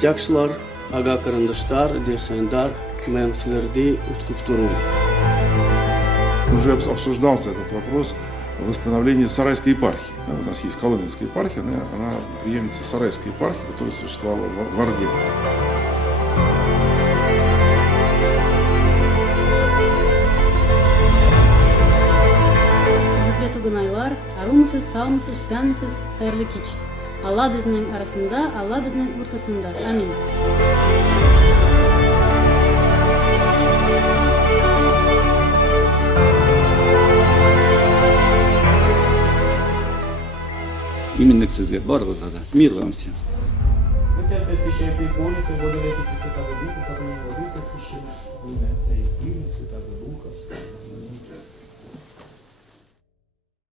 жакшылар, ага карындаштар, десендар, мен силерди уткуп турмун. Уже обсуждался этот вопрос восстановления Сарайской епархии. У нас есть Коломенская епархия, она преемница Сарайской епархии, которая существовала в Орде. Үмітлі тугунайлар, арумсыз, саумсыз, сәнмісіз, хайырлы кич. Алла біздің арасында, Алла біздің ортасында. Амин. Именник сізге, барығызға да, мир вам всем. Християнця священний поліс, води лежить у Святого Духа, та води священний, це і Сина, Святого Духа.